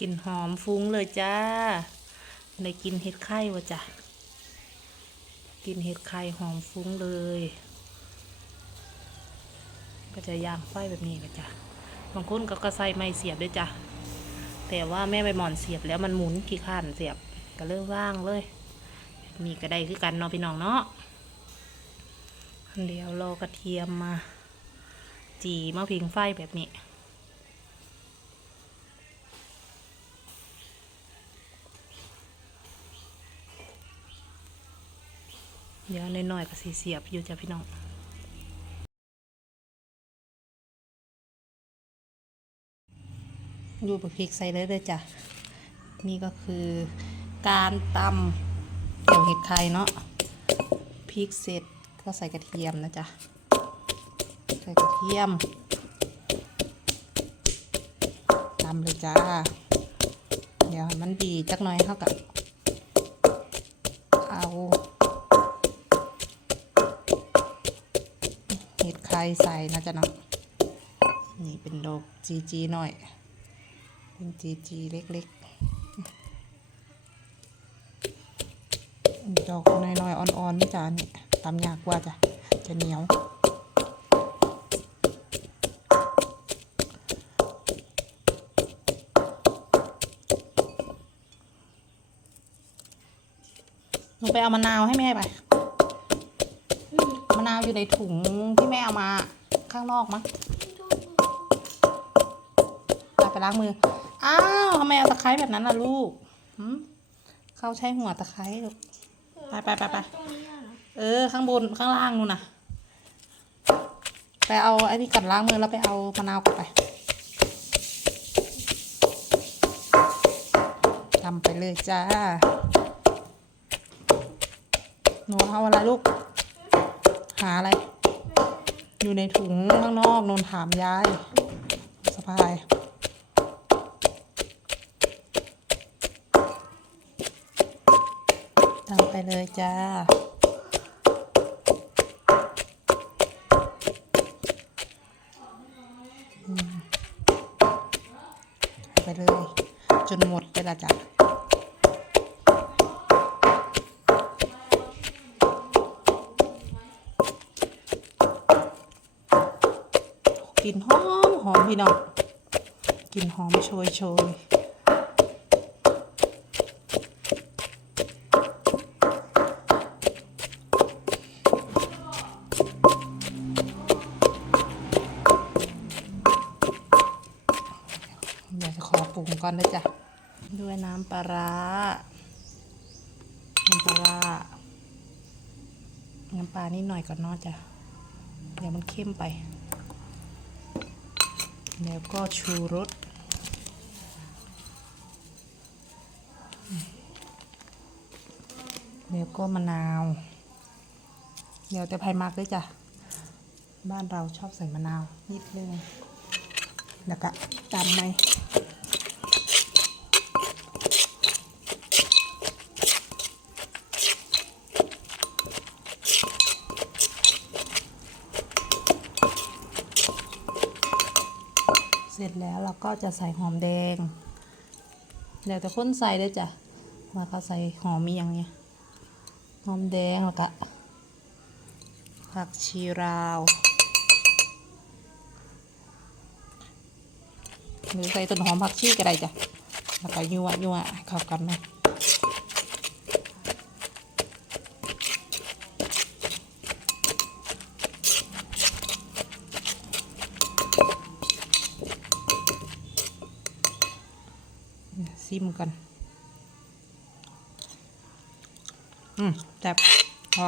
กลิ่นหอมฟุ้งเลยจ้าได้กินเห็ดไข่วะจ้ะกินเห็ดไข่หอมฟุ้งเลย ก็จะย่างไฟแบบนี้ก็จ้ะบางคนก็ก็ใส่ไม้เสียบด้วยจ้ะแต่ว่าแม่ใบหมอนเสียบแล้วมันหมุนขี้ข้านเสียบก็เริ่มว่างเลย มีกระไดคือกันเนาะพี่น้องเนาะเดี๋ยวรอกระเทียมมา จีมาพิงไฟแบบนี้ เดี๋ยวน้อยๆก็สีเสียบอยู่จ้ะพี่น้องอยู่กับพริกใส่เลยเลยจ้ะ นี่ก็คือการตำเกี่ยวเห็ดไข่เนาะพริกเสร็จก็ใส่กระเทียมนะจ๊ะ ใส่กระเทียมตำเลยจ้า เดี๋ยวมันดีจักหน่อยเท่ากับเอา เห็ดไข่ใส่นะจ๊ะเนาะนี่เป็นดอกจีจีหน่อย เป็นจีจีเล็กๆดอกน้อยๆอ่อนๆนี่จ้ะนี่ตำยากกว่าจ้ะจะเหนียวลงไปเอามะนาวให้แม่ไปาวอยู่ในถุงที่แม่เอามาข้างนอกมั้งไปล้างมือ อ้าวทำไมเอาตะไคร้แบบนั้นล่ะลูกเขาใช้หัวตะไคร้ลูก ไปไปไปไปเออ ข้างบนข้างล่างนู่นน่ะ ไปเอาไอ้นี่ก่อนล้างมือแล้วไปเอามะนาวกลับไปทำไปเลยจ้า หนูเอาอะไรลูก หาอะไร อยู่ในถุงข้างนอกนนถามยายสะพายทำไปเลยจ้าอืมเอาไปเลย จนหมดเลยละจ้ะ ลิ่นหอมหอมพี่น้องกลิ่นหอมโชยโชยเดี๋ยวจะขอปรุงก่อนนะจ๊ะ ด้วยน้ำปลาร้าน้ำปลาร้าน้ำปลานิดหน่อยก่อนเนาะจ้ะ เดี๋ยวมันเข้มไป แล้วก็ชูรสแล้วก็มะนาว เดี๋ยวแต่ภายมากด้วยจ้ะ บ้านเราชอบใส่มะนาวนิดนึง แล้วก็ตำไหม เสร็จแล้วเราก็จะใส่หอมแดงเดี๋ยวแต่คนใส่ได้จ้ะมาเขาใส่หอมมีอย่างเนี้ยหอมแดงแล้วก็ผักชีราวหรือใส่ต้นหอมผักชีก็ได้จ้ะแล้วก็ยั่วยั่วเข้ากันนะ ซิมกัน อืมแซ่บพอ